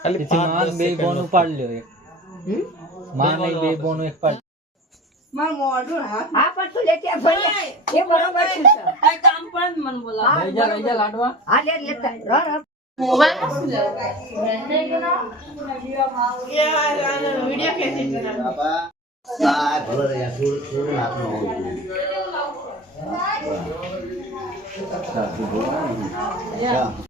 খালি মা বে বনু পাড়লে হই মা নাই বে বনু এক পাড় মা মরু হাত আ পাছু লেকে ফলে এ বড় বড় তাই কাম পান মন বলা ভাই যা ভাই যা লাডবা আ লে লে র র মোবাইল আছে না ভিডিও কেসে বাবা সাত ভালো রে সুর সুর না তো 자, 그거는 자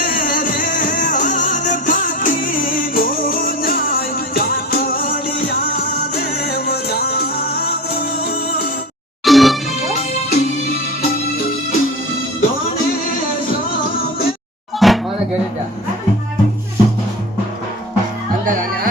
gara ada. Andalanya. Anda.